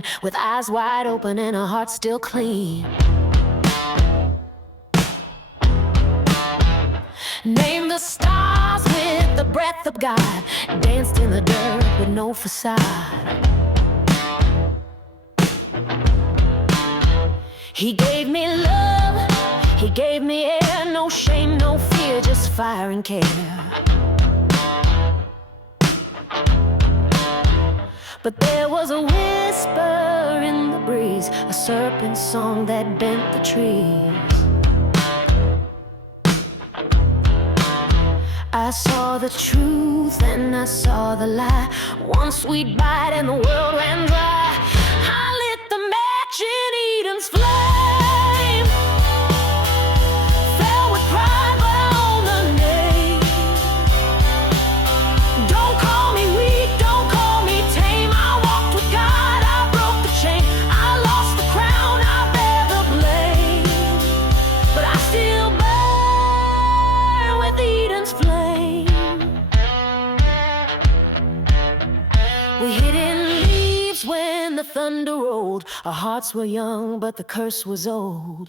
queen, with eyes wide open and a heart still clean. Name the stars with the breath of God, danced in the dirt with no facade. He gave me love, he gave me air, no shame, no fear, just fire and care. But there was a whisper in the breeze, a serpent song that bent the trees. I saw the truth and I saw the lie, one sweet bite and the world ran dry. I lit the match in Eden's flame, fell with pride but I own the name. Don't call me weak, don't call me tame, I walked with God, I broke the chain. I lost the crown, I bear the blame, but I still burn with Eden's flame. We hid in leaves when the thunder rolled, our hearts were young but the curse was old.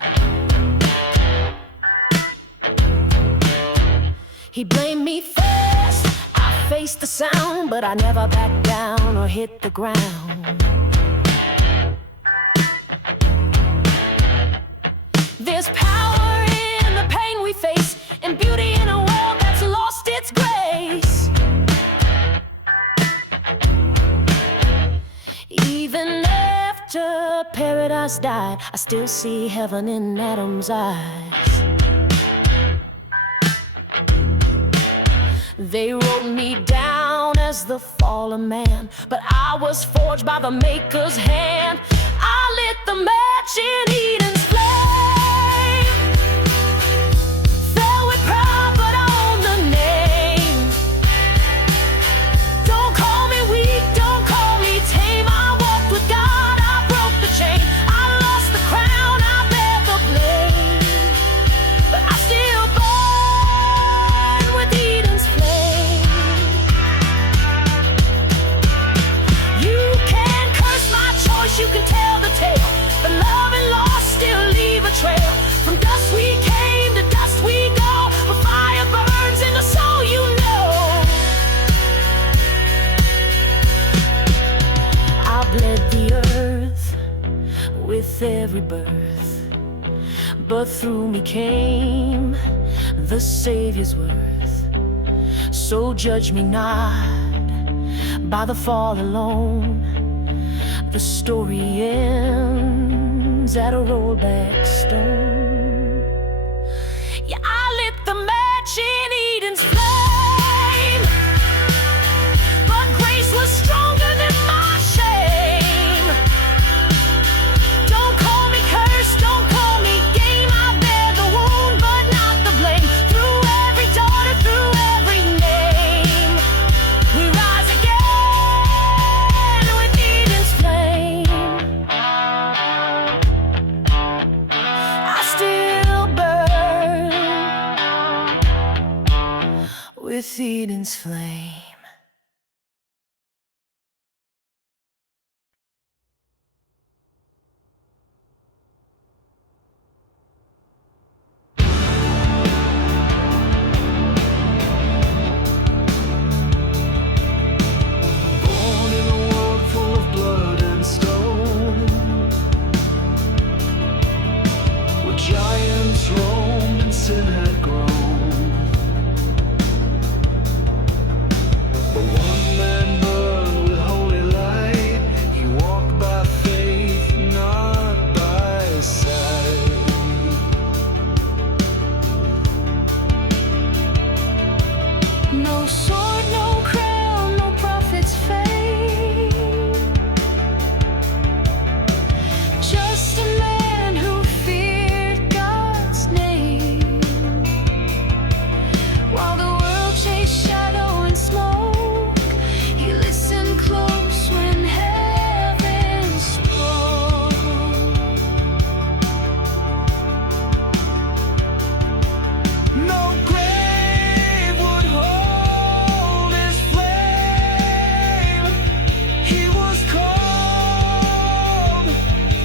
He blamed me first, I faced the sound, but I never backed down or hit the ground. There's power in the pain we face, and beauty in a world that's lost its grace. Even after paradise died, I still see heaven in Adam's eyes. They wrote me down as the fallen man, but I was forged by the Maker's hand. I lit the match in Eden's flame, fell with pride but I own the name. Don't call me weak, don't call me tame, I walked with God, I broke the chain. I lost the crown, I bear the blame, but I still burn with Eden's flame. You can curse my choice, you can tell the tale, but love and loss still leave a trail. From dust we came, to dust we go, but fire burns in the soul, you know. I bled the earth with every birth, but through me came the Savior's worth. So judge me not by the fall alone, the story ends at a rollback stone. Yeah, I lit the match in Eden's flame, but grace was stronger than my shame. Don't call me cursed, don't call me game, I bear the wound but not the blame. Through every daughter, through every name, we rise again with Eden's flame. I still burn with Eden's flame. Born in a world full of blood and stone, where giants roamed and sin had grown.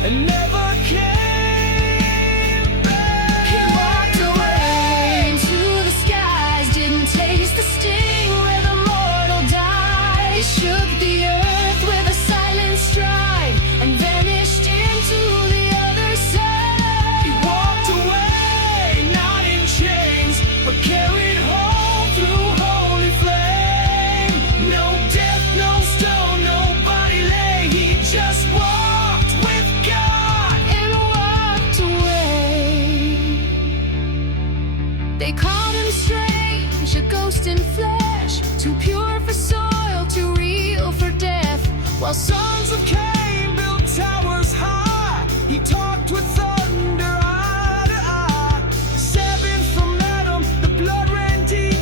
and never came back. He walked away into the skies, didn't taste the sting where the mortal died. He shook the earth with a silent stride and vanished into the other side. He walked away, not in chains, but carried home through holy flame. No death, no stone, no body lay. He just walked with God. And walked away. They called him strange, a ghost in flesh, too pure for soil, too real for death. While sons of Cain built towers high, he talked with thunder eye to eye. Seventh from Adam, the blood ran deep,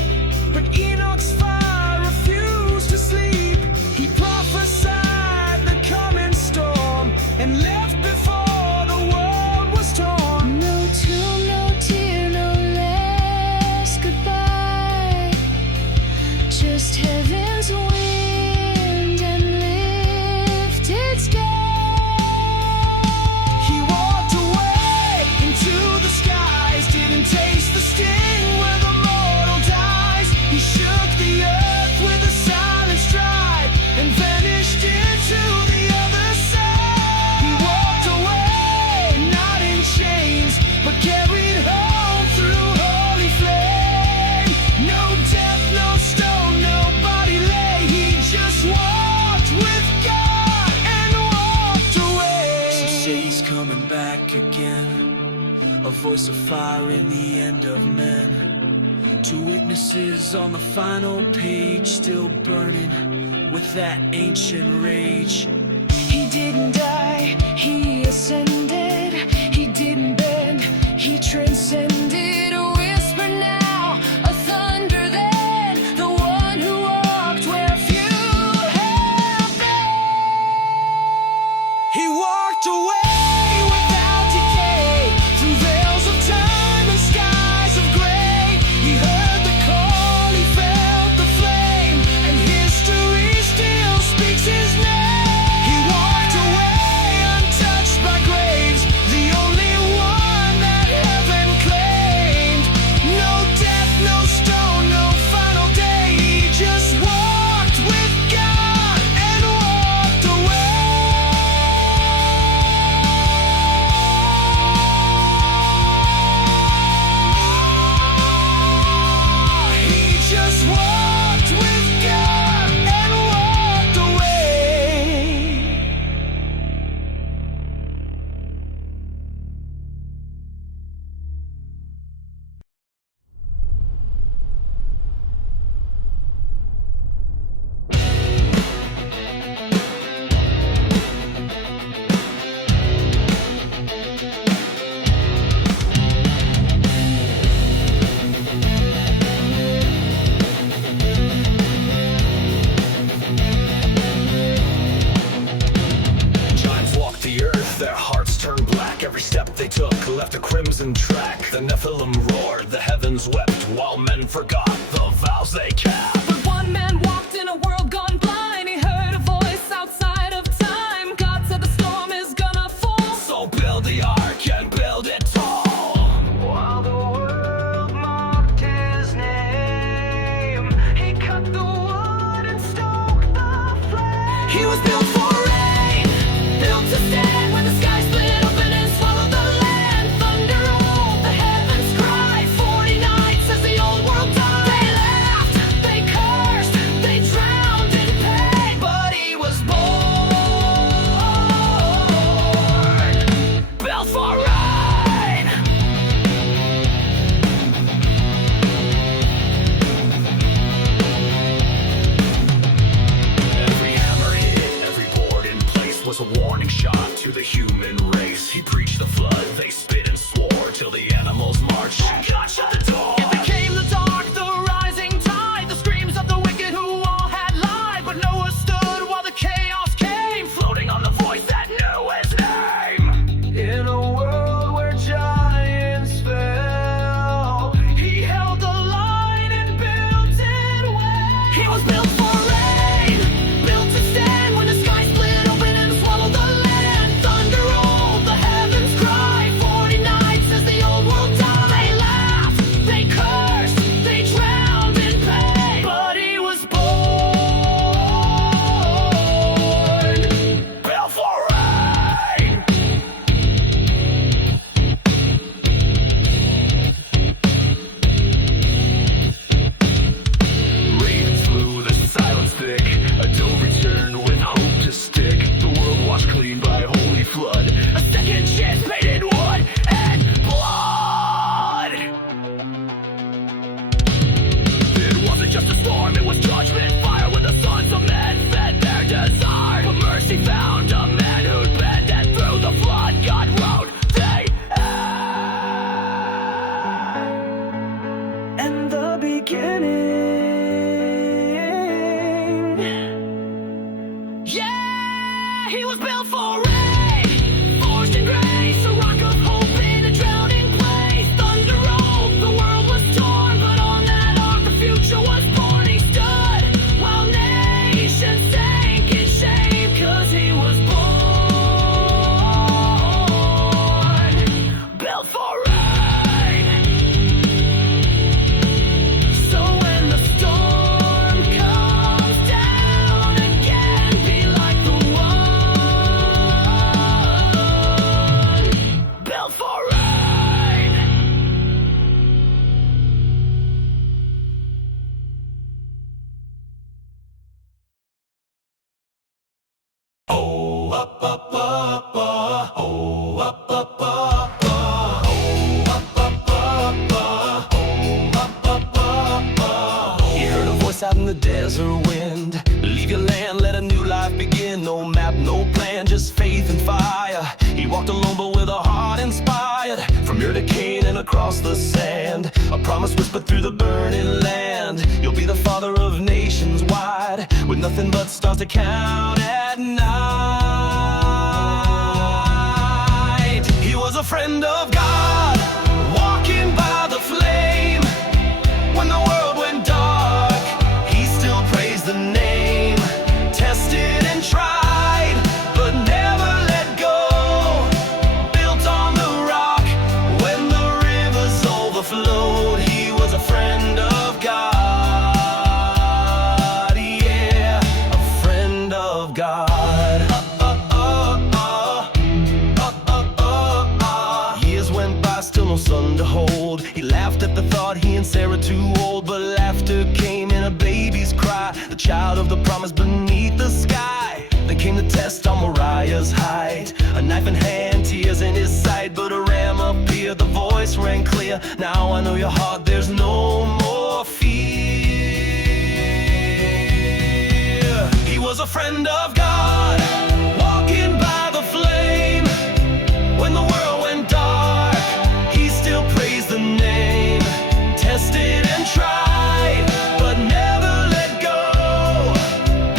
but Enoch's fire refused to sleep. He prophesied the coming storm and left before the world was torn. No tomb, no tear, no last goodbye, just heaven's wind and lifted sky. He walked away into the skies, didn't taste the sting where the mortal dies. He shook the earth with a silent stride and vanished into the other side. He walked away, not in chains, but carried home through holy flame. No death, no stone, no body lay. He just walked with God and walked away. Some say he's coming back again, a voice of fire in the end of men. Two witnesses on the final page, still burning with that ancient rage. He didn't die, he ascended. He didn't bend, he transcended. A whisper now, a thunder then. The one who walked where few have been. He walked away without decay, through veils of time and skies of gray. He heard the call, he felt the flame, and history still speaks his name. He walked away untouched by graves, the only one that heaven claimed. No death, no stone, no final day. He just walked with God and walked away. He just walked with God and walked away. Giants walked the earth, their hearts turned black. Every step they took left a crimson track. The Nephilim roared, the heavens wept, while men forgot the vows they kept. But one man walked in a world gone blind. He heard a voice outside of time. God said the storm is gonna fall. So build the ark and build it tall. While the world mocked his name, he cut the wood and stoked the flame. He was built for rain, built to stand when the sky split open and swallowed the land. Thunder rolled, the heavens cried. 40 nights as the old world died. They laughed, they cursed, they drowned. in the desert wind. Leave your land, let a new life begin. No map, no plan, just faith and fire. He walked alone but with a heart inspired. From Ur to Canaan across the sand, a promise whispered through the burning land. You'll be the father of nations wide, with nothing but stars to count at night. He was a friend of God, walking by the flame. When the world went dark, he still praised the name. Tested and tried, but never let go. Built on the rock, when the rivers overflowed. He was a friend of God, yeah, a friend of God. Years went by, still no son to hold. He laughed at the thought he and Sarah too old, but laughter came in a baby's cry, the child of the promise beneath the sky. Then came the test on Moriah's height, a knife in hand, tears in his sight, but a ram appeared, the voice rang clear. Now I know your heart, there's no more fear. He was a friend of God, walking by the flame. When the world went dark, he still praised the name. Tested and tried, but never let go.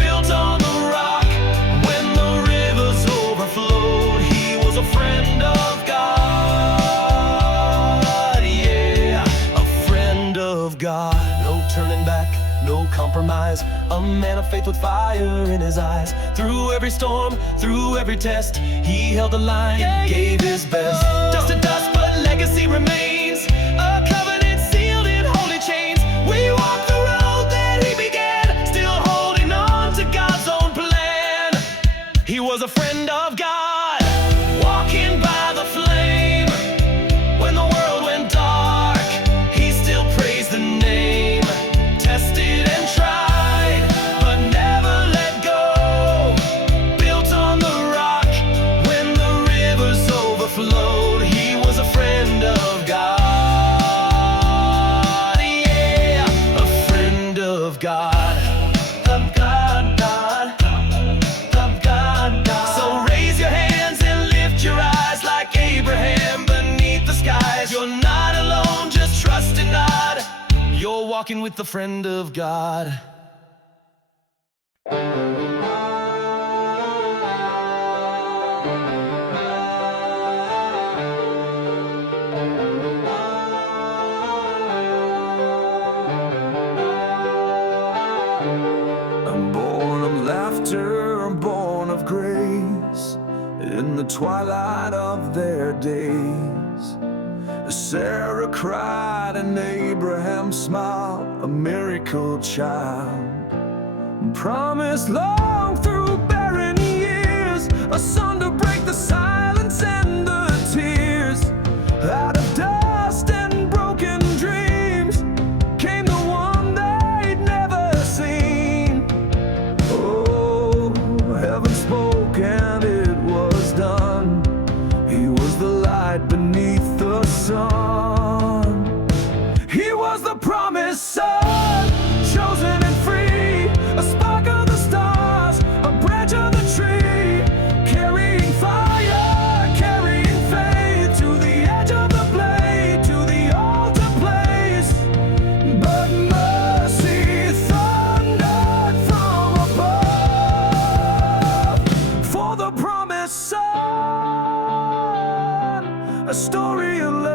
Built on the rock, when the rivers overflowed. He was a friend of God, yeah, a friend of God. No turning back, no compromise, a man of faith with fire in his eyes. Through every storm, through every test, he held the line, gave his best. Dust to dust, but legacy remains, a covenant sealed in holy chains. We walk the road that he began, still holding on to God's own plan. He was a friend of God, walking by the flame. When the world went dark, he still praised the name. Tested and tried, but never let go. Built on the rock, when the rivers overflowed. He was a friend of God, yeah, a friend of God. Of God, God, of God, God. So raise your hands and lift your eyes like Abraham beneath the skies. You're not alone, just trust and nod. You're walking with the friend of God. I'm born of laughter, I'm born of grace. In the twilight of their days, Sarah cried and Abraham smiled, a miracle child. Promised long through barren years, a son to break the silence and the tears. Out of dust and broken dreams came the one they'd never seen. Oh, heaven spoke and it was done. He was the light beneath the sun. He was the promised son, chosen and free, a spark of the stars, a branch of the tree, carrying fire, carrying faith to the edge of the blade, to the altar place. But mercy thundered from above for the promised son, a story of love.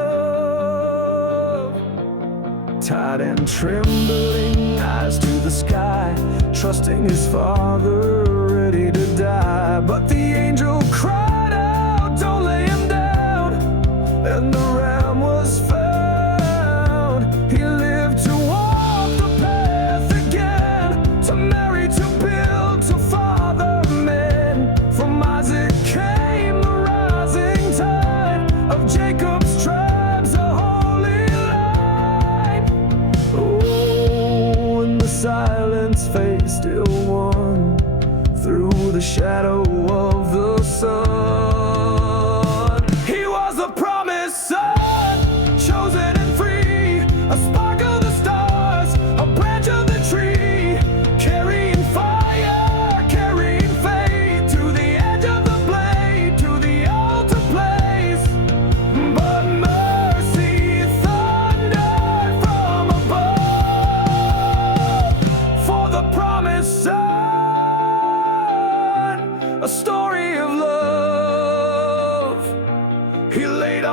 Tied and trembling, eyes to the sky, trusting his father, ready to die. But the angel cried out, don't lay him down. And the ram was found. He lived to walk the path again, to marry, to build, to father men. From Isaac came the rising tide of Jacob's tribes, a holy line. Oh, in the silence faith still won through the shadow of the sun. He was the promised son, chosen and free, a spark of the stars, a branch of the tree,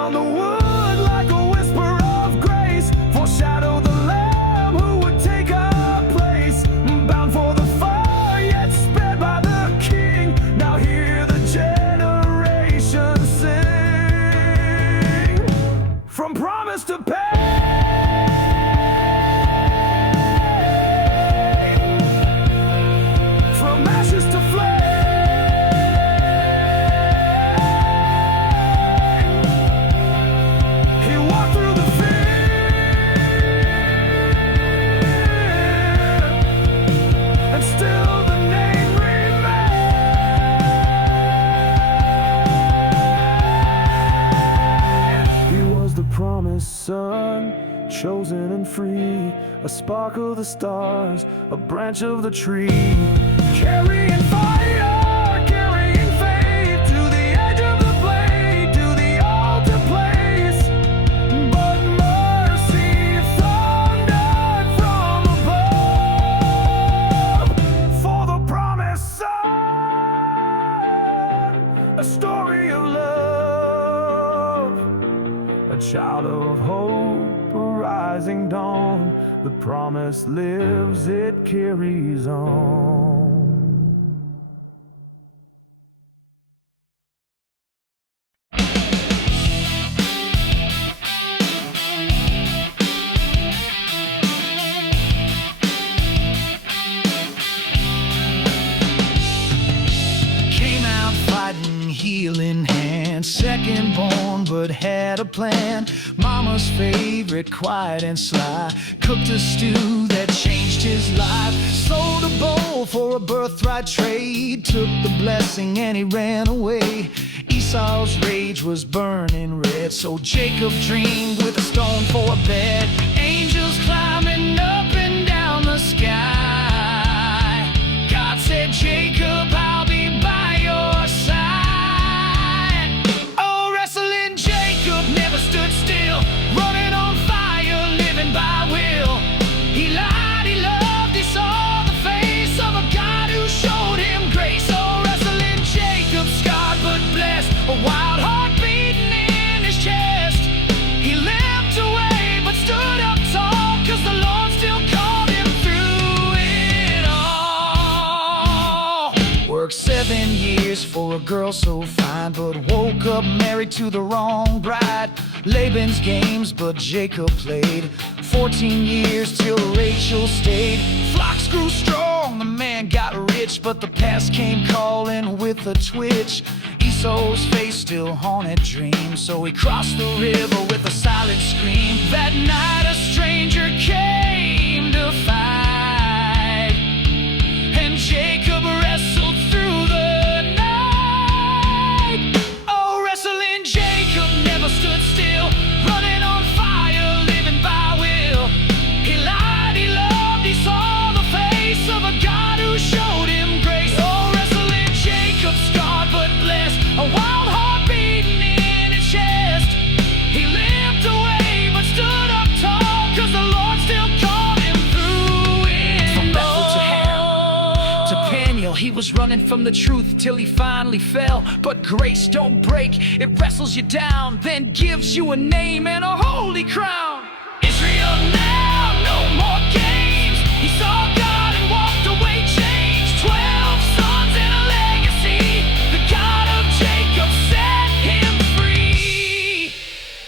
on the wood like a whisper of grace, foreshadow the Lamb who would take our place. Bound for the fire, yet spared by the King. Now hear the generations sing. From promise to pain, from ashes to flame. He walked through the fear, and still the name remained. He was the promised son, chosen and free, a spark of the stars, a branch of the tree, carrying fire, carrying faith to the edge of the blade, to the altar place. But mercy thundered from above for the promised son, a story of love, a child of hope, a rising dawn. The promise lives, it carries on. Came out fighting, heel in hand, second born but had a plan. Mama's favorite, quiet and sly, cooked a stew that changed his life. Sold a bowl for a birthright trade, took the blessing and he ran away. Esau's rage was burning red, so Jacob dreamed with a stone for a bed. Angels climbing up and down the sky. God said, Jacob, I'll be by your side. Oh, wrestling Jacob never stood still, running on fire, living by will. He lied, he loved, he saw the face of a God who showed him grace. Oh, wrestling Jacob, scarred but blessed, a wild heart beating in his chest. He limped away but stood up tall, 'cause the Lord still called him through it all. Worked 7 years for a girl so fine, but woke up married to the wrong bride. Laban's games, but Jacob played. 14 years till Rachel stayed. Flocks grew strong, the man got rich, but the past came calling with a twitch. Esau's face still haunted dreams, so he crossed the river with a silent scream. That night a stranger came to fight, and Jacob wrestled through the night. Oh, wrestling Jacob never stood still, running on fire, living by will. He lied, he loved, he saw the face of a God who showed him grace. Oh, wrestling Jacob, scarred but blessed, a wild heart beating in his chest. He limped away but stood up tall, 'cause the Lord still called him through it. From Bethel to Ham to Peniel, he was running from the truth till he finally fell. But grace don't break, it wrestles you down, then gives you a name and a holy crown. Israel now, no more games. He saw God and walked away changed. 12 sons and a legacy. The God of Jacob set him free.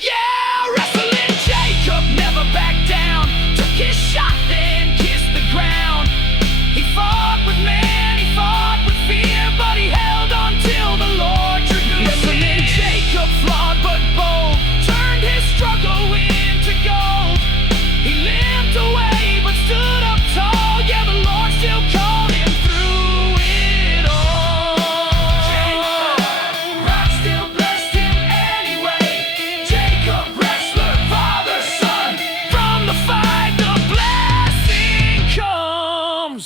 Yeah, wrestling Jacob never backed down. Took his shot, then kissed the ground. He fought with man, he fought with fear, but he held on till the Lord drew near. Wrestling Jacob, flawed but bold, turned his struggle into gold. He limped away but stood up tall. Yeah, the Lord still called him through it all. God still blessed him anyway. Jacob, wrestler, father, son. From the fight, the blessing comes.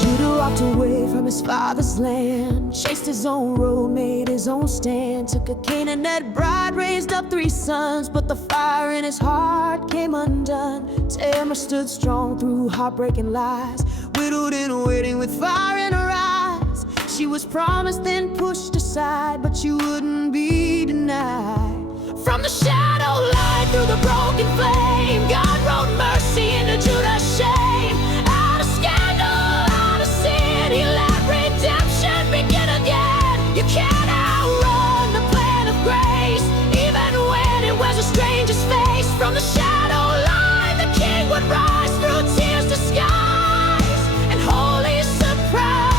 Judah walked away from his father's land, chased his own road, made his own stand. Took a Canaanite bride, raised up 3 sons, but the fire in his heart came undone. Tamar stood strong through heartbreaking lies, widowed and waiting with fire in her eyes. She was promised then pushed aside, but she wouldn't be denied. From the shadow line through the broken flame, God wrote mercy into Judah's shame. Out of scandal, out of sin, He let redemption begin again. You can't outrun the plan of grace, even when it was a stranger's face. From the shadow line, the King would rise through tears to skies and holy surprise.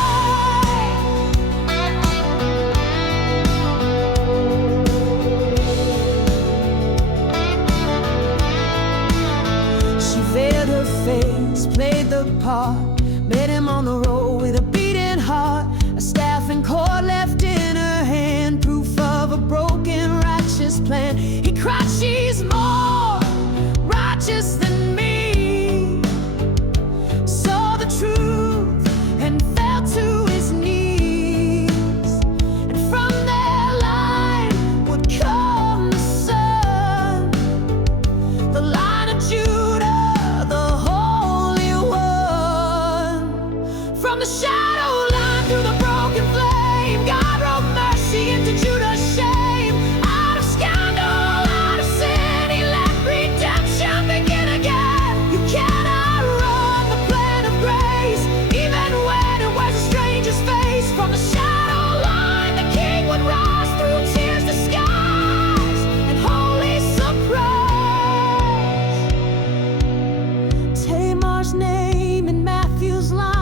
Veiled her face, played the part, met him on the road with a beating heart. A staff and cord left in her hand, proof of a broken righteous plan. He cried, she's more righteous than me. Saw the truth and fell to his knees. And from their line would come the Son, the Line of Judah, the shadow line through the broken flame. God wrote mercy into Judah's shame. Out of scandal, out of sin, He let redemption begin again. You cannot run the plan of grace, even when it was a stranger's face. From the shadow line, the King would rise through tears to skies and holy surprise. Tamar's name in Matthew's line,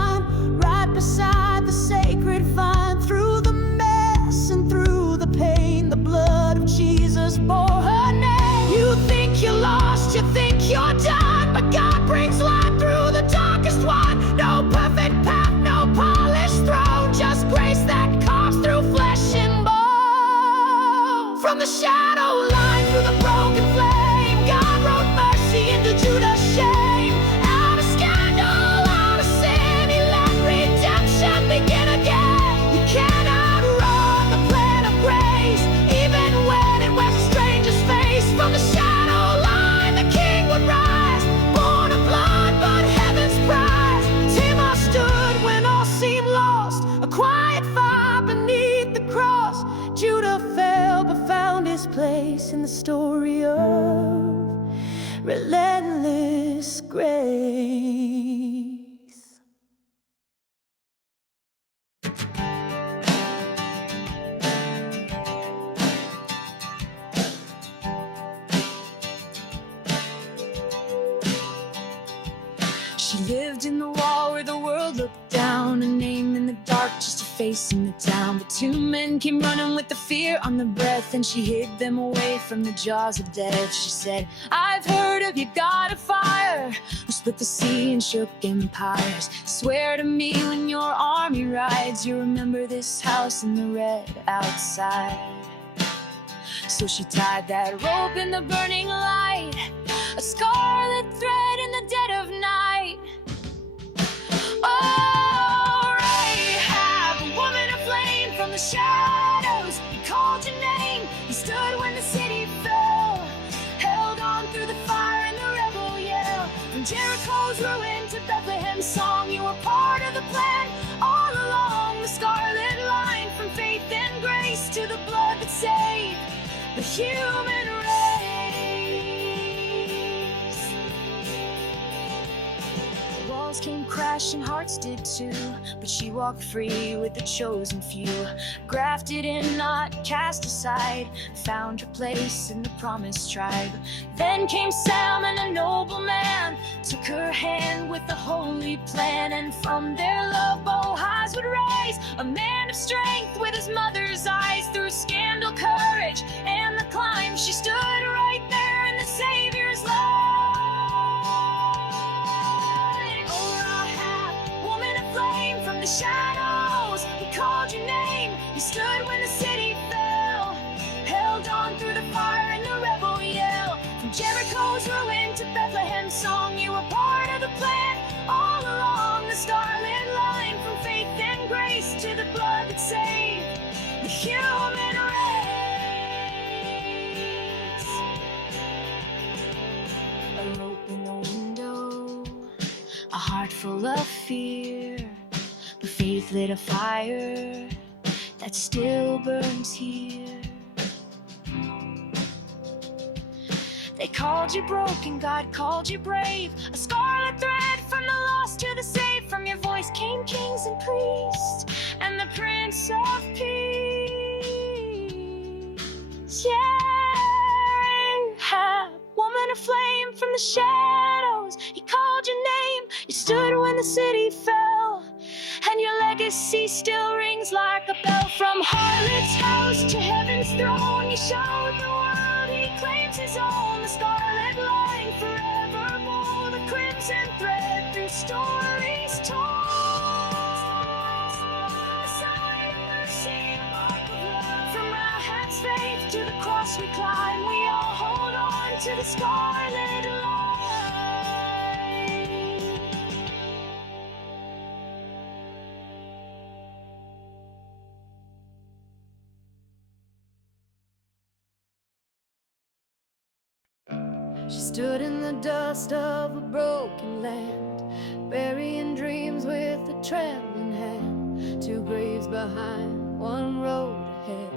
beside the sacred vine. Through the mess and through the pain, the blood of Jesus bore her name. You think you're lost, you think you're done, but God brings light through the darkest one. No perfect path, no polished throne, just grace that carves through flesh and bone. From the shadow line through the broken flame, God wrote mercy into Judah's shame. Out of scandal, out of sin, He let redemption begin again. You cannot run the plan of grace, even when it was a stranger's face. From the shadow line, the King would rise, born of blood but heaven's prize. Tamar stood when all seemed lost, a quiet fire beneath the cross. Judah fell but found his place in the story of relentless grace. She lived in the wall where the world looked down, a name in the dark, just a face in the town. But two men came running with the fear on their breath, and she hid them away from the jaws of death. She said, I've heard of your God of fire, who split the sea and shook empires. Swear to me when your army rides, you remember this house and the red outside. So she tied that rope in the burning light, a scarlet thread in the dead of night. Oh, Rahab, a woman aflame from the shadows, He called your name. He stood when the city fell, held on through the fire and the rebel yell. From Jericho's ruin to Bethlehem's song, you were part of the plan all along. The scarlet line from faith and grace to the blood that saved the human race. Walls came crashing, hearts did too, but she walked free with the chosen few. Grafted in, not cast aside, found her place in the promised tribe. Then came Salmon, a noble man, took her hand with the holy plan. And from their love Boaz would rise, a man of strength with his mother's eyes. Through scandal, courage, and the climb, she stood right there in the Savior's love. From the shadows, we called your name. You stood when the city fell, held on through the fire and the rebel yell. From Jericho's ruin to Bethlehem's song, you were part of the plan all along. The scarlet line from faith and grace to the blood that saved the human race. A rope heart full of fear, but faith lit a fire that still burns here. They called you broken, God called you brave. A scarlet thread from the lost to the saved. From your voice came kings and priests and the Prince of Peace. Yeah, Rahab, woman of flame from the shadows. He called your name. You stood when the city fell, and your legacy still rings like a bell. From harlot's house to heaven's throne, you showed the world he claims his own. The scarlet line forevermore, the crimson thread through stories told. A sign of mercy, a mark of love. From Rahab's faith to the cross we climb, we all hold on to the scarlet line. She stood in the dust of a broken land, burying dreams with a trembling hand. Two graves behind, one road ahead.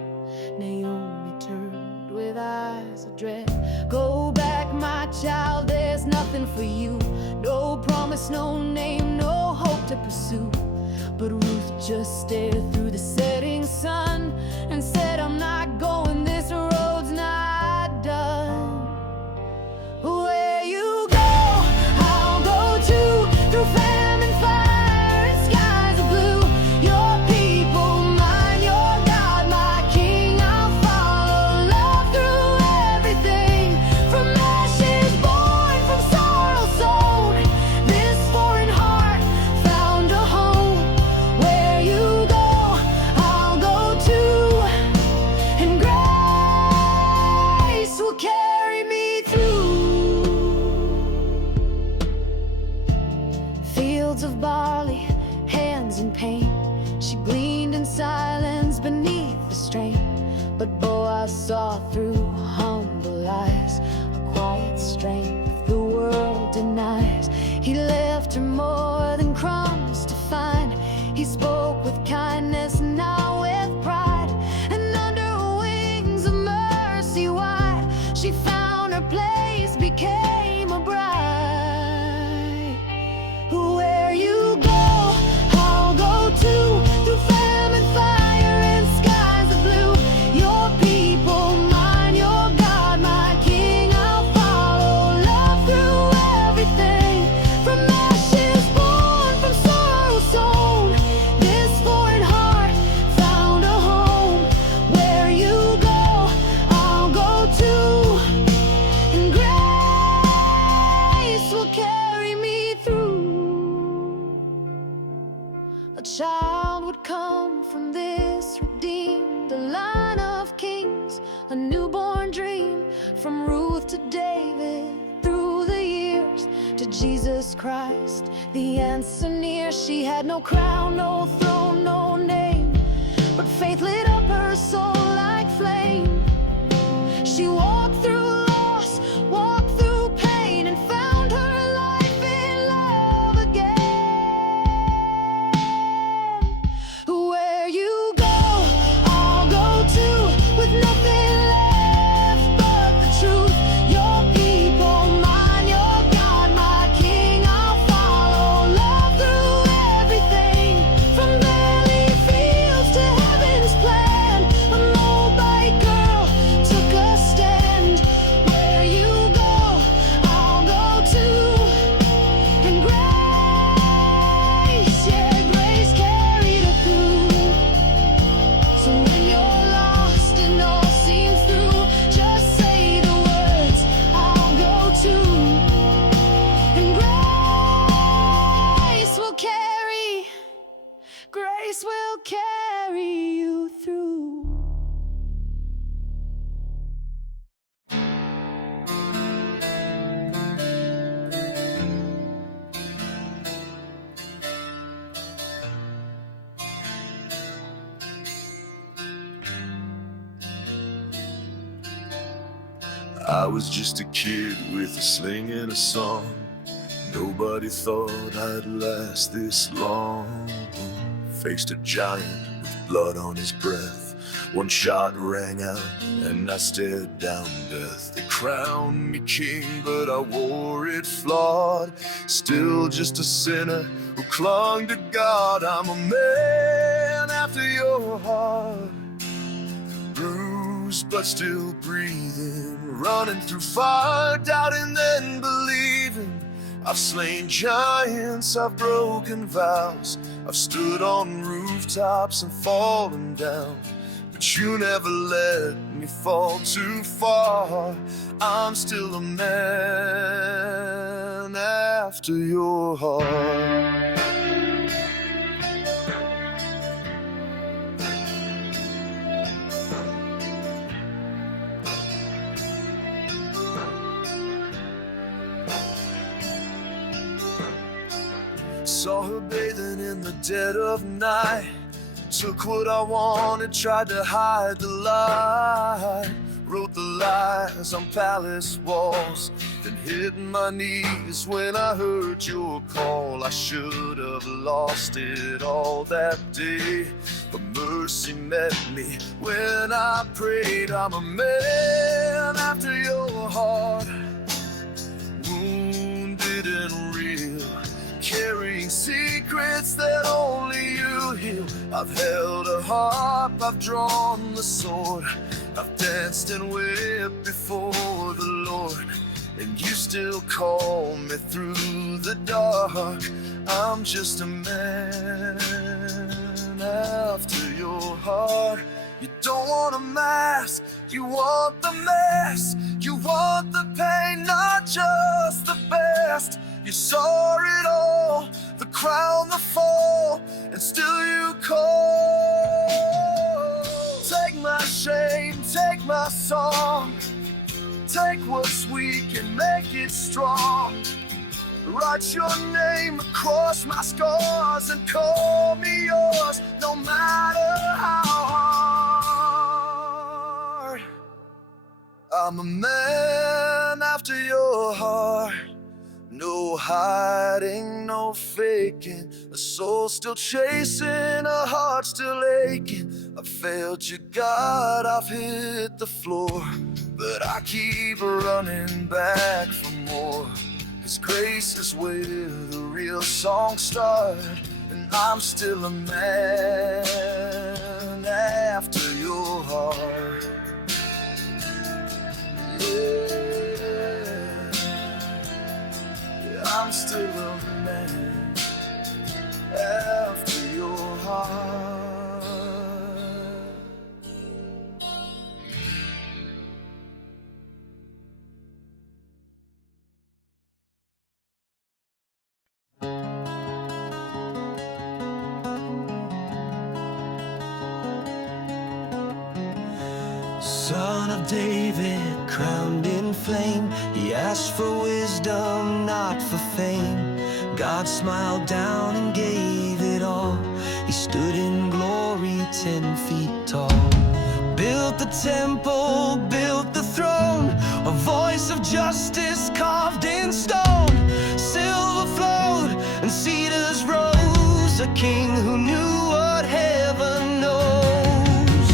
Naomi turned with eyes of dread. Go back, my child, there's nothing for you. No promise, no name, no hope to pursue. But Ruth just stared through the setting sun and said, I'm not going, this road's not done. Where you go, I'll go too. Through famine, fire, and skies of blue. Your people, mine, your God, my King, I'll follow. Love through everything. From ashes born, from sorrow sown. This foreign heart found a home. Where you go, I'll go too. And grace will carry me through. Fields of barley, hands in pain. She gleaned in silence beneath the strain. But Boaz saw through humble eyes a quiet strength the world denies. He left her more than crumbs to find. He spoke with kindness, now with pride. And under wings of mercy wide, she found her place, became a bride. Where you go, I'll go too. Through famine, fire, and skies of blue. Your people, mine, your God, my King, I'll follow. Love through everything. From ashes born, from sorrow sown. This foreign heart found a home. Where you go, I'll go too. And grace will carry me through. A child would come from this redeemed, a line of kings, a newborn dream. From Ruth to David, through the years, to Jesus Christ, the answer near. She had no crown, no throne, no name, but faith lit up her soul like flame. She walked through loss, walked through pain, and found her life in love again. Where you go, I'll go too. With nothing left but the truth. Your people, mine, your God, my King, I'll follow. Love through everything. From valley fields to heaven's plan. A Moabite girl took a stand. Where you go, I'll go too. And grace, yeah, grace carried her through. So when you're lost and all seems through, just say the words, I'll go too. And grace will carry you through. I was just a kid with a sling and a song. Nobody thought I'd last this long. Faced a giant with blood on his breath. One shot rang out and I stared down death. They crowned me king, but I wore it flawed. Still just a sinner who clung to God. I'm a man after your heart, bruised but still breathing, running through fire, doubting then believing. I've slain giants, I've broken vows, I've stood on rooftops and fallen down, but you never let me fall too far. I'm still a man after your heart. Saw her bathing in the dead of night. Took what I wanted, tried to hide the light. Wrote the lies on palace walls, then hit my knees when I heard your call. I should have lost it all that day, but mercy met me when I prayed. I'm a man after your heart, wounded and real, carrying secrets that only you heal. I've held a harp, I've drawn the sword, I've danced and wept before the Lord, and you still call me through the dark. I'm just a man after your heart. You don't want a mask, you want the mess. You want the pain, not just the best. You saw it all, the crown, the fall, and still you call. Take my shame, take my song, take what's weak and make it strong. Write your name across my scars and call me yours, no matter how hard. I'm a man after your heart. No hiding, no faking, a soul still chasing, a heart still aching. I've failed you, God, I've hit the floor, but I keep running back for more. His grace is where the real songs start, and I'm still a man after your heart. I'm still a man after your heart. Son of David, crowned in flame, he asked for wisdom, not for fame. God smiled down and gave it all. He stood in glory 10 feet tall. Built the temple, built the throne, a voice of justice carved in stone. Silver flowed and cedars rose, a king who knew what heaven knows.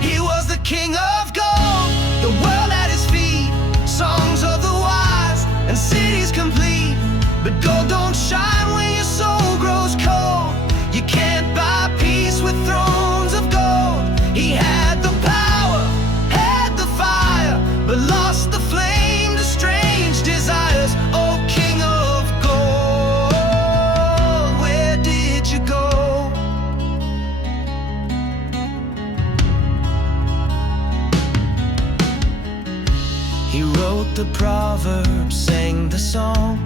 He was the king of gold, the world at his feet, songs of the wise and cities complete. But gold don't shine when your soul grows cold. You can't buy peace with thrones of gold. He had the power, had the fire, but lost the flame to strange desires. Oh, king of gold, where did you go? He wrote the proverbs, sang the song,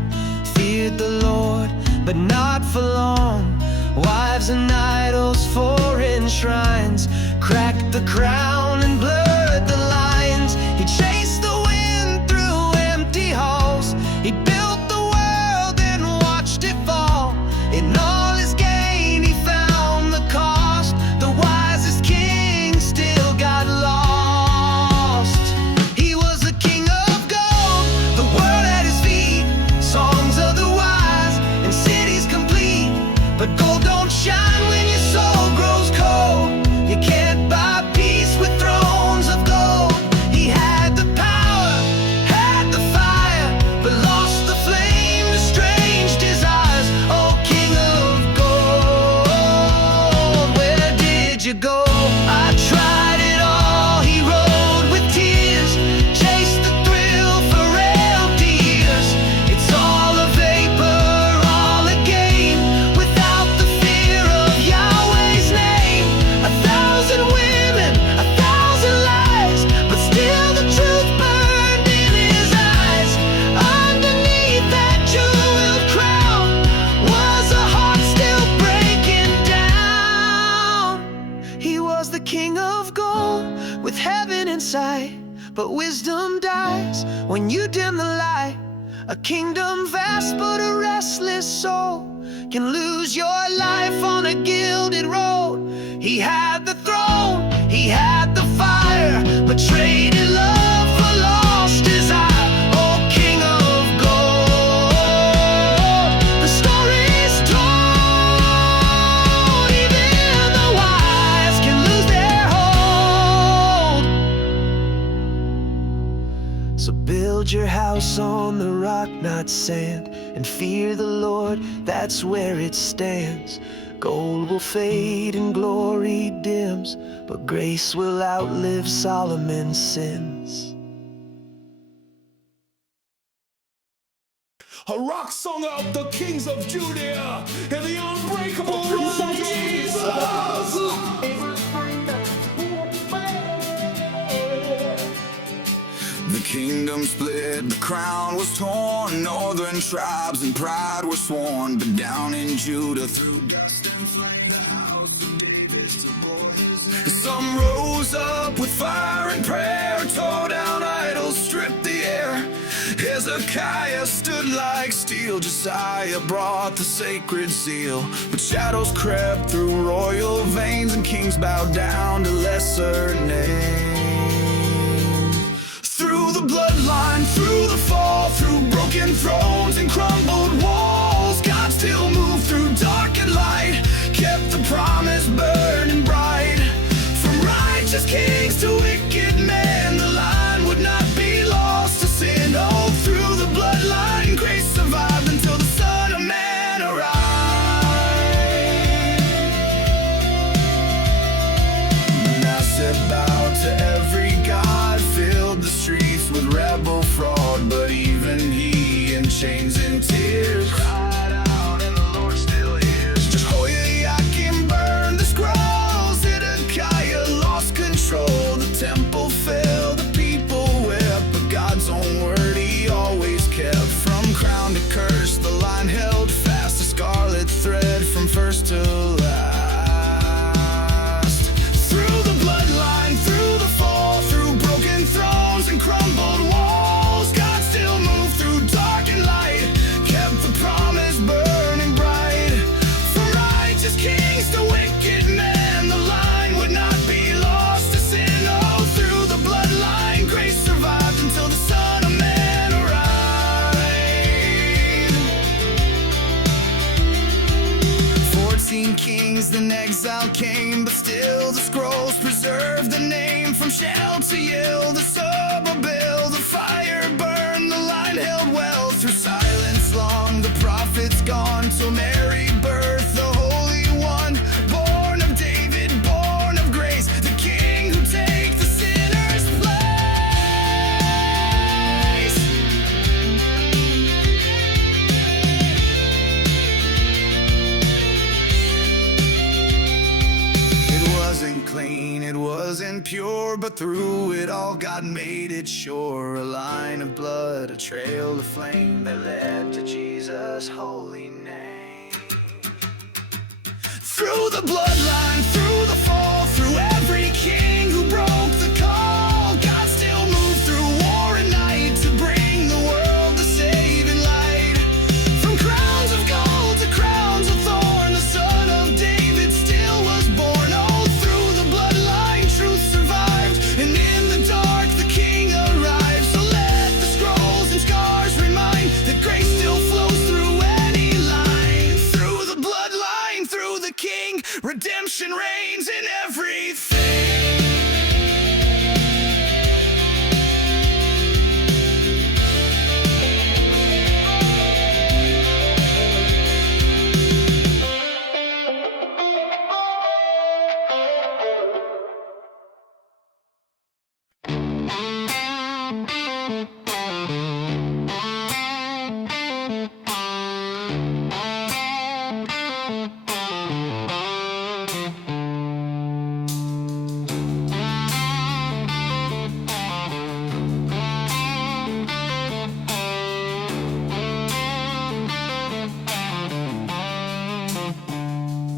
feared the Lord, but not for long. Wives and idols, foreign shrines, cracked the crown and blurred the lines. He chased the wind through empty halls. He built the world and watched it fall. In all his gain, he found the cost. The wisest king still got lost. He was the king of gold, the world at his feet, songs of the but wisdom dies when you dim the light. A kingdom vast but a restless soul can lose your life on a gilded road. He had the throne, he had the fire, but traded love for lost desire. Oh, King of gold, the story's told. Even the wise can lose their hold. So build your house on the rock, not sand, and fear the Lord, that's where it stands. Gold will fade and glory dims, but grace will outlive Solomon's sins. A rock song of the kings of Judea and the unbreakable rose of Jesus. The kingdom split, the crown was torn. Northern tribes and pride were sworn. But down in Judah, through dust and flame, the house of David still bore his name. Some rose up with fire and prayer, tore down idols, stripped the air. Hezekiah stood like steel, Josiah brought the sacred seal. But shadows crept through royal veins, and kings bowed down to lesser names. Through the bloodline, through the fall, through broken thrones and crumbled walls, God still moved through dark and light, kept the promise burning bright. From righteous kings to wicked men, the line would not be lost to sin. Oh, through the bloodline, grace survived until the Son of Man arrived. Massive bow to every god, filled the streets with rebel fraud. But even he, in chains and tears, cried out, and the Lord still hears. Jehoiakim burned the scrolls, Zedekiah lost control. The temple fell, the people wept, but God's own word he always kept. From crown to curse, the line held fast, a scarlet thread from first to last. Through the bloodline, through the fall, through broken thrones and crumbled walls, God still moved through dark and light, kept the promise burning bright. From righteous kings to wicked men, the line would not be lost to sin. Oh, through the bloodline, grace survived until the Son of Man arrived. 14 kings, then exile came, but still the scrolls preserved the name. From Shealtiel to Zerubbabel, the fire burned, the line held well. Through silence long, the prophets gone, till Mary birthed the Holy One, born of David, born of grace, the King who takes the sinner's place. It wasn't clean, it wasn't pure, but through it all God made it sure. A line of blood, a trail of flame that led to Jesus' holy name. Through the bloodline, through the fall, through every king who broke the call, God still moved through war and night to bring the world the saving light. From crowns of gold to crowns of thorn, the Son of David still was born. Oh, through the bloodline, truth survived, and in the dark the King arrived. So let the scrolls and scars remind that grace still flows through any line. Through the bloodline, through the King, redemption reigns in everything.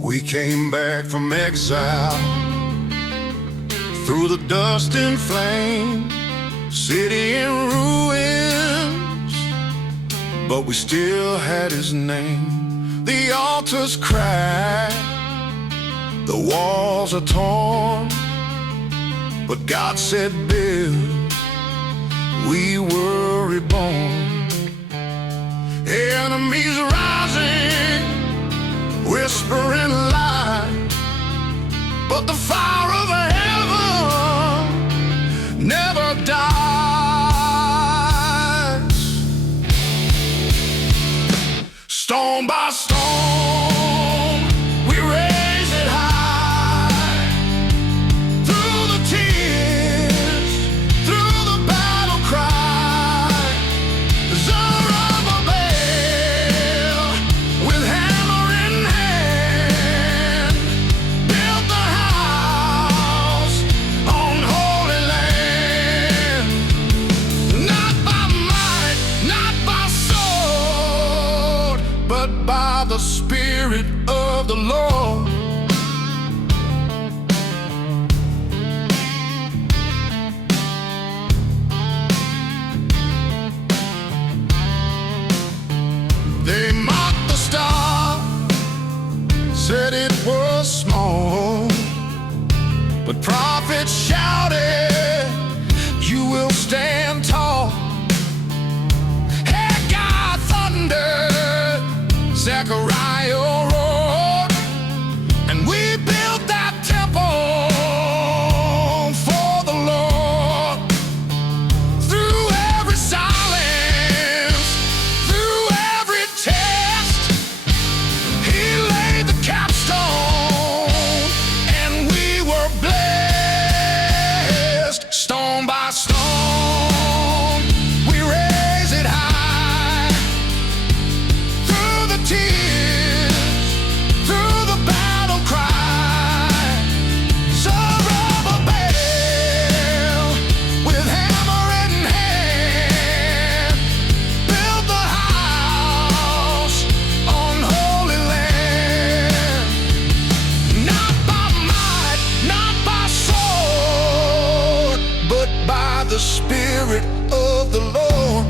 We came back from exile through the dust and flame. city in ruins, but we still had his name. The altars cracked, the walls are torn, but God said build, we were reborn. Enemies rising, whispering lies, but the fire of heaven never dies. Stone by stone, we raise it high. Through the tears, through the battle cry, Zerubbabel, with hammer in hand, built the house on holy land. Not by might, not by sword, but by the Spirit of the Lord. They mocked the star, said it was small, but prophets shouted, you will stand tall. Haggai thundered, Zechariah roared, and we built that temple for the Lord. Through every silence, through every test, he laid the capstone, and we were blessed. Stone by stone, we raise it high. Through the tears, through the battle cry, Zerubbabel, with hammer in hand, build the house on holy land. Not by might, not by sword, but by the Spirit of the Lord.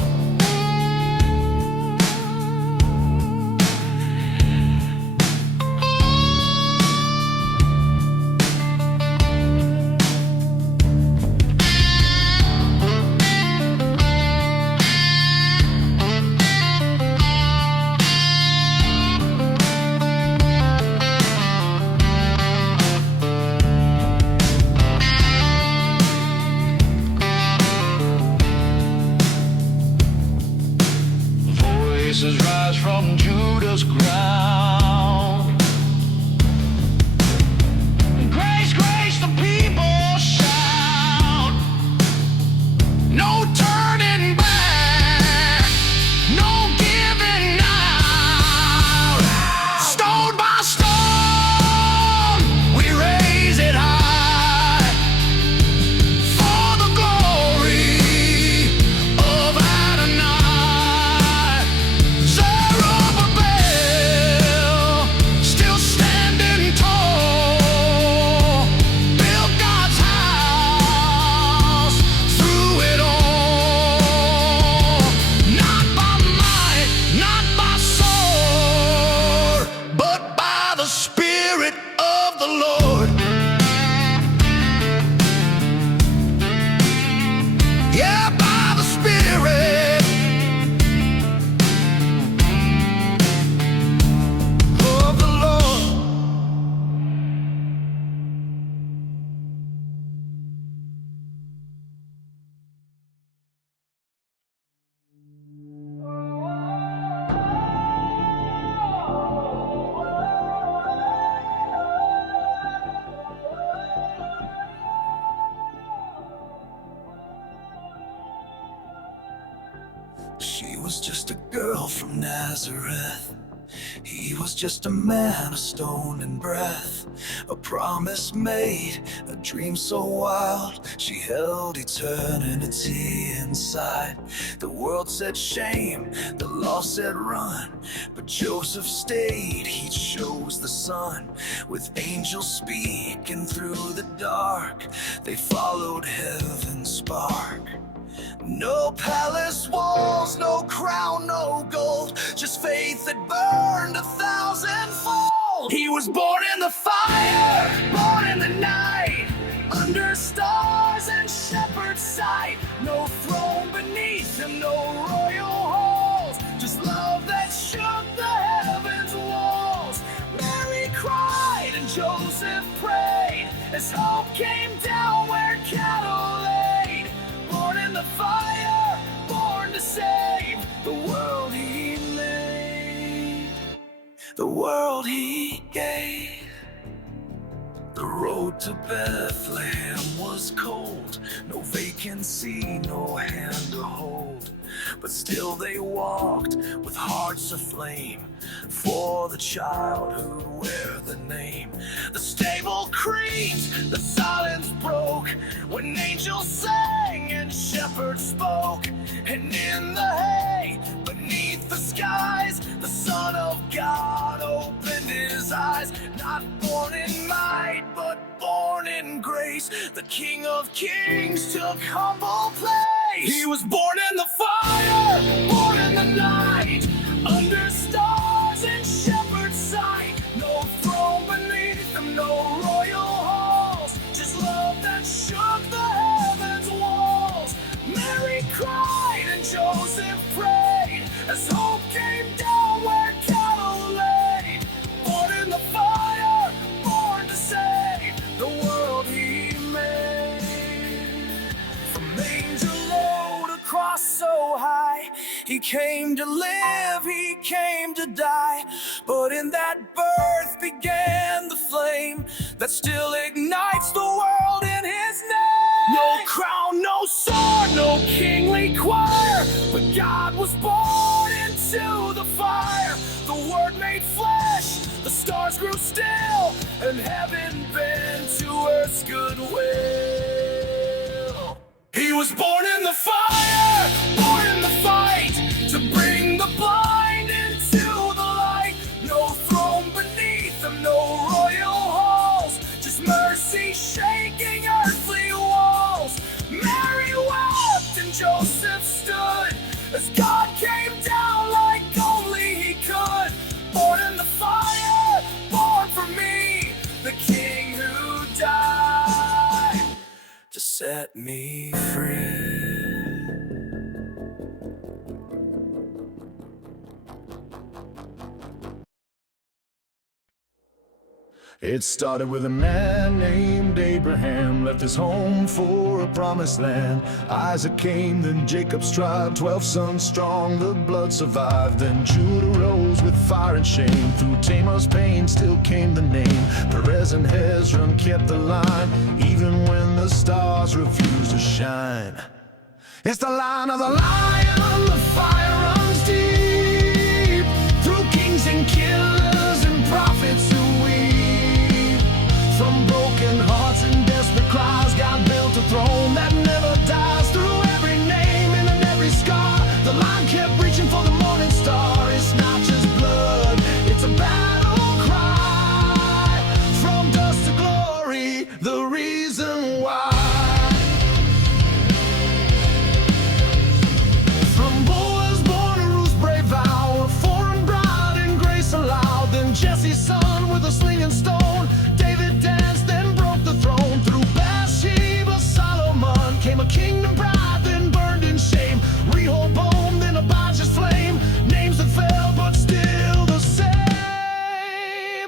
Voices rise from Judah's ground. Grace, grace, the people shout. No turning back, no giving out. Stone by stone, we raise it high. For the glory of Adonai. Zerubbabel, still standing tall, build God's house through it all. Not by might, not by sword, but by the Spirit of the Lord. Yeah, by the Spirit of the Lord. She was just a girl from Nazareth. He was just a man of stone and breath. A promise made, a dream so wild. She held eternity inside. The world said shame, the law said run, but Joseph stayed, he chose the sun. With angels speaking through the dark, they followed heaven's spark. No palace walls, no crown, no gold, just faith that burned 1,000-fold. He was born in the fire, born in the night, under stars and shepherd's sight. No throne beneath him, no royal halls, just love that shook the heavens' walls. Mary cried and Joseph prayed as hope came down where cattle laid. Born in the fire, born to save the world he made, the world he gave. The road to Bethlehem was cold, no vacancy, no hand to hold. But still they walked with hearts aflame for the child who'd wear the name. The stable creaked, the silence broke when angels sang and shepherds spoke. And in the hay, beneath the skies, the Son of God opened his eyes. Not born in might, but born in grace, the King of Kings took humble place. He was born in the fire, born in the night, under stars and shepherd's sight. No throne beneath him, no royal halls, just love that shook the heavens' walls. Mary cried and Joseph prayed as hope came down where cattle laid. Born in the fire, born to save the world he made. From manger low to cross so high, he came to live, he came to die. But in that birth began the flame that still ignites the world in his name. No crown, no sword, no kingly choir, but God was born into the fire. The Word made flesh, the stars grew still, and heaven bent to earth's goodwill. He was born in the fire, born in the fight, to bring the blind into the light. No throne beneath him, no royal halls, just mercy shaking earthly walls. Mary wept and Joseph stood as God came down like only he could. Born in the fire, born for me, the King who died to set me free. It started with a man named Abraham, left his home for a promised land. Isaac came, then Jacob's tribe, 12 sons strong, the blood survived. Then Judah rose with fire and shame, through Tamar's pain still came the name. Perez and Hezron kept the line, even when the stars refused to shine. It's the line of the lion, the fire runs deep, through kings and killers and prophets who weep. From broken hearts and desperate cries, God built a throne that never dies. Through every name and in every scar, the line kept reaching for the morning star. It's not just blood, it's a battle cry. From dust to glory, the reason why. From Boaz born to Ruth's brave vow, a foreign bride in grace allowed. Then Jesse's son with a sling and stone, David danced, then broke the throne. Through Bathsheba, Solomon came a kingdom bride, then burned in shame. Rehoboam, then Abijah's flame, names that fell but still the same.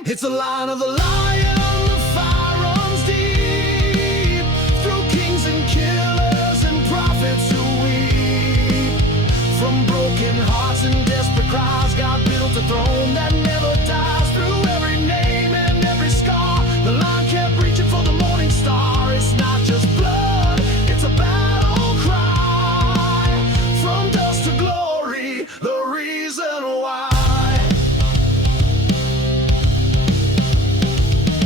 It's the line of the lion, the fire runs deep, through kings and killers and prophets who weep. From broken hearts and desperate cries, God built a throne that never dies. Through every name and every scar, the line kept reaching for the morning star. It's not just blood, it's a battle cry. From dust to glory, the reason why.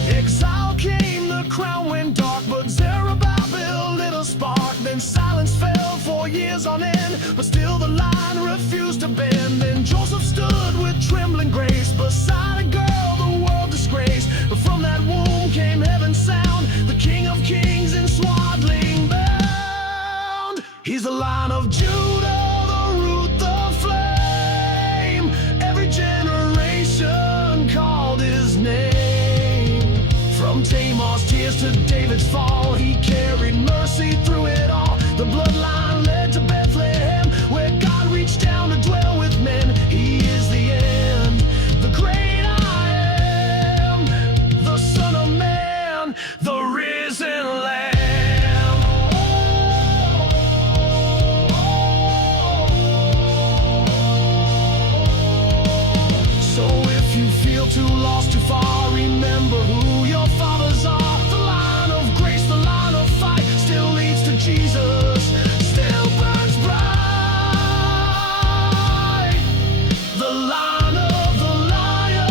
Exile came, the crown went dark, but Zerubbabel lit a spark. Then silence fell for years on end, but still the line refused to bend. Then Joseph stood with trembling grace beside a girl the world disgraced. But from that womb came heaven's sound, the King of Kings in swaddling bound. He's the lion David's fall. He carried mercy through it all. The bloodline led to Bethlehem, where God reached down to dwell with men. He is the end, the great I am, the Son of Man, the risen Lamb. So if you feel too lost, too far, remember who your fathers are. The line of grace, the line of fight, still leads to Jesus, still burns bright. The line of the lion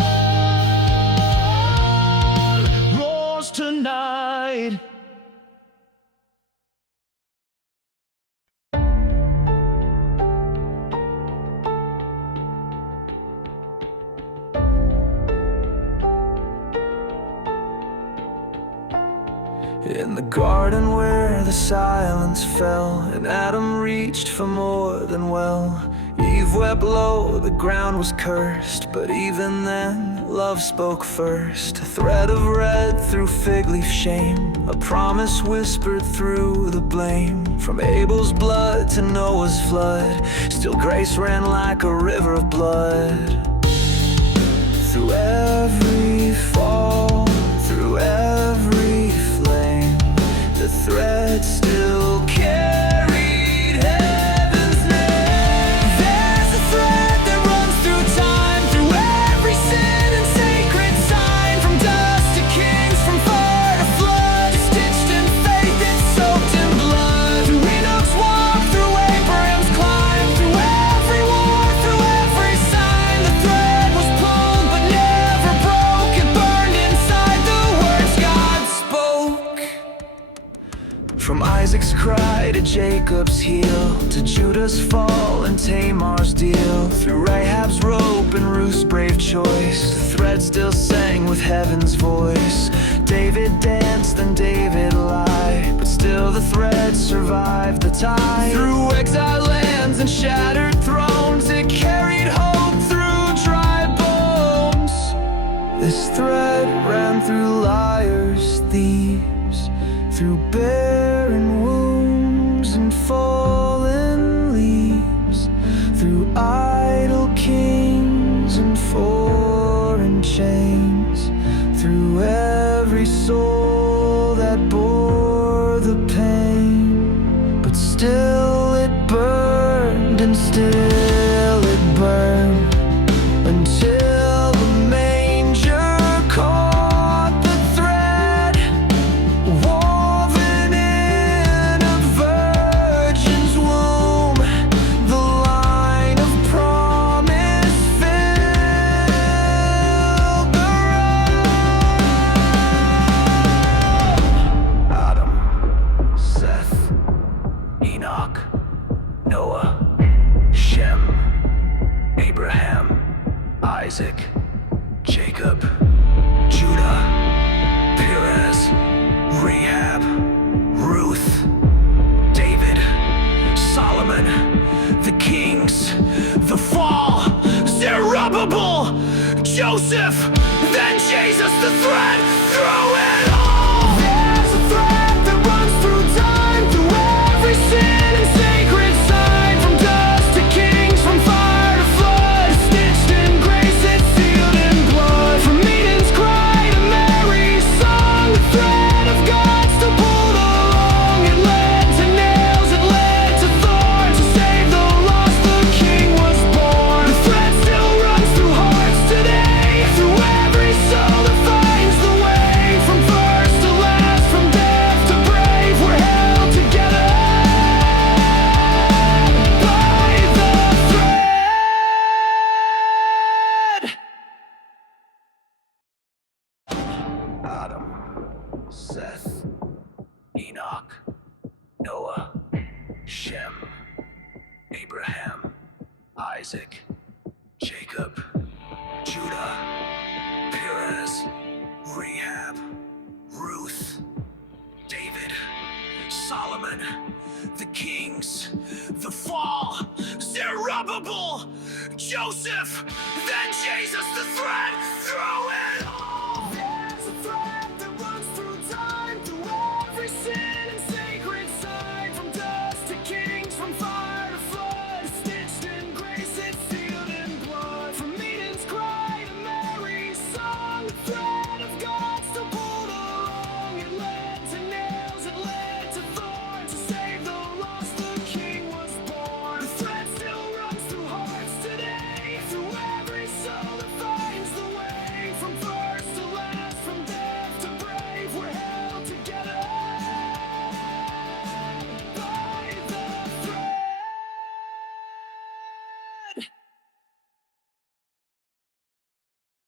roars tonight. In the garden where the silence fell, and Adam reached for more than well. Eve wept low, the ground was cursed, but even then, love spoke first. A thread of red through fig leaf shame, a promise whispered through the blame. From Abel's blood to Noah's flood, still grace ran like a river of blood. Through every fall, through every flame, the thread still carried heaven's name. There's a thread that runs through time, through every sin and sacred sign. From dust to kings, from fire to flood, stitched in faith, it's soaked in blood. Through Enoch's walk, through Abraham's climb, through every war, through every sign, the thread was pulled but never broke. It burned inside the words God spoke. From Isaac's cry to Jacob's heel, to Judah's fall and Tamar's deal. Through Rahab's rope and Ruth's brave choice, the thread still sang with heaven's voice. David danced and David lied, but still the thread survived the tide. Through exiled lands and shattered thrones, it carried hope through dry bones. This thread ran through liars, thieves, through barren wombs and fallen leaves, through idle kings and foreign chains, through every soul that bore the pain. But still it burned and still it burned, until the manger caught the thread, woven in a virgin's womb. The line of promise filled the road. Adam, Seth, Enoch, Noah, Shem, Abraham, Isaac, Jacob, Judah, Perez, Rahab, Ruth, David, Solomon, the kings, the fall, Zerubbabel, Joseph, then Jesus, the thread through it all. There's a thread that runs through time, through every sin and sacred sign. From dust to kings, from fire to flood, stitched in grace, it's sealed in blood. From Eden's cry to Mary's song, the thread of God still pulled along. It led to nails, it led to thorns. To save the lost, the king was born. The thread still runs through hearts today, through every soul that finds the way. From first to last, from death to brave, we're held together by the thread. Adam, Seth, Enoch, Noah, Shem, Abraham, Isaac, Jacob, Judah, Perez, Rahab, Ruth, David, Solomon, the kings, the fall, Zerubbabel, Joseph, then Jesus, the thread through it all. There's a thread that runs through time, through dead.